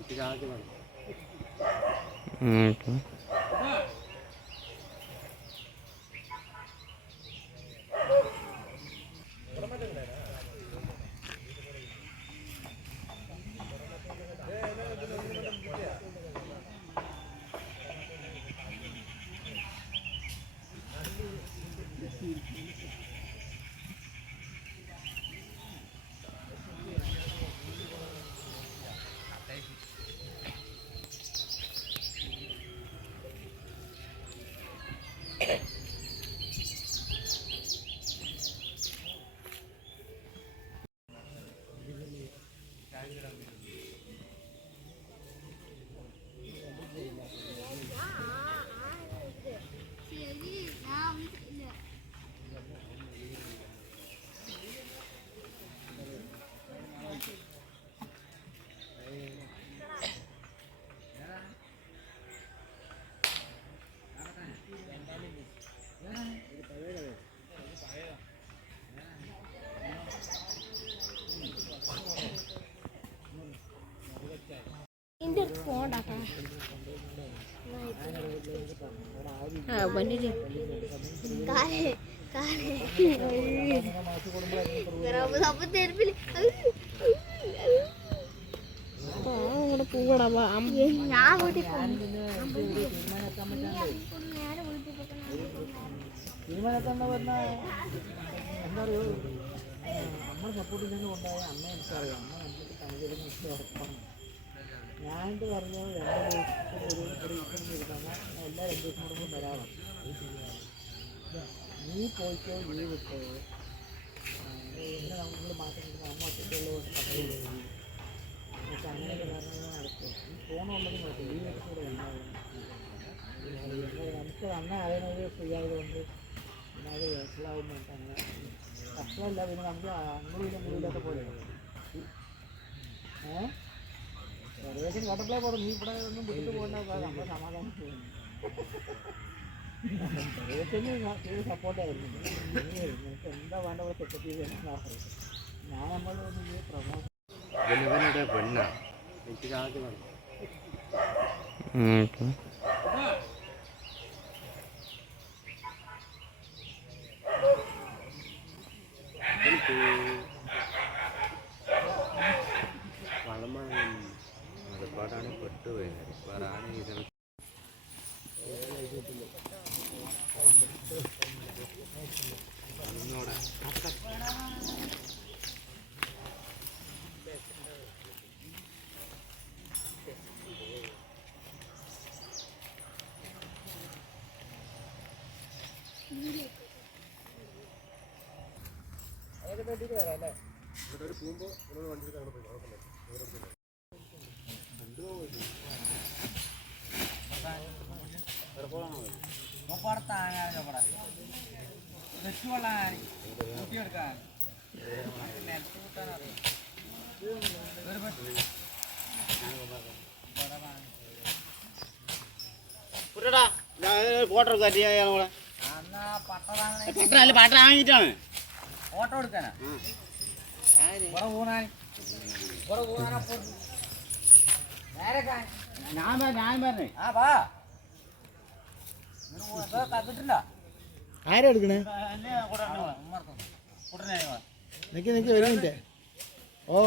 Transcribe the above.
हम्म, ठीक है आगे बढ़ो ഞാൻ എന്താ പറയുക നമ്മൾ സപ്പോർട്ട് ചെയ്യുന്നത് കൊണ്ടായ അമ്മ എനിക്കറിയാം അമ്മ നമുക്ക് തമിഴ് ഉറപ്പാണ് എന്ത് പറഞ്ഞു രണ്ട് ദിവസത്തിന് ഒരു ഒരു ദിവസം ഇരുന്നാൽ എല്ലാ രണ്ട് ദിവസം കൂടുമ്പോൾ വരാറാണ് നീ പോയിക്കോ നീ വിട്ടോ. എന്നെ നമ്മൾ മാറ്റം കിട്ടുന്ന അമ്മ ഒറ്റയ്ക്കുള്ളതുകൊണ്ട് പദ്ധതി പക്ഷെ അങ്ങനെയൊക്കെ കാരണങ്ങൾ നടക്കും ഈ ഫോണുള്ളത് കുഴപ്പമില്ല ഈ വീട്ടിൽ കൂടെ ഉണ്ടാവും നമുക്ക് അന്ന് അതിനൊരു ഫ്രീ ആയതുകൊണ്ട് പിന്നെ അത് അങ്ങനെ. കഷ്ടമല്ല പിന്നെ നമുക്ക് അങ്ങോട്ടും ഇല്ല ഇല്ലാത്ത പോലെ കേട്ടപ്പോഴേ പറഞ്ഞു നീ ഇവിടെ ഒന്നും വിട്ടു പോകേണ്ട നമ്മുടെ സമാധാനം പോകുന്നു സപ്പോർട്ട് നിനക്ക് എന്താ വേണ്ട ഇവിടെ സെറ്റപ്പ് ചെയ്ത് ഞാൻ നമ്മളൊന്നും ഈ പ്രമോഷൻ ഇവനിവനുടെ പെണ്ണാ. എനിക്ക് ആദ്യം ഒരുപാടാണ് പെട്ടുപോയത് ഒരുപാടാണ് ഇതിന് ഫോട്ടോ എടുക്കാൻ പാട്ട വാങ്ങിയിട്ടാണ് ഒരു എടുക്കാനാ ഇവിടെ ഊണാൻ ഇവിടെ ഊണാനാ നേരെ ഞാൻ പറ- ഞാൻ പറഞ്ഞേ ആ വാ. കത്തിട്ടില്ല. ആരാ എടുക്കണേ? നിക്ക് നിക്ക് ഓ.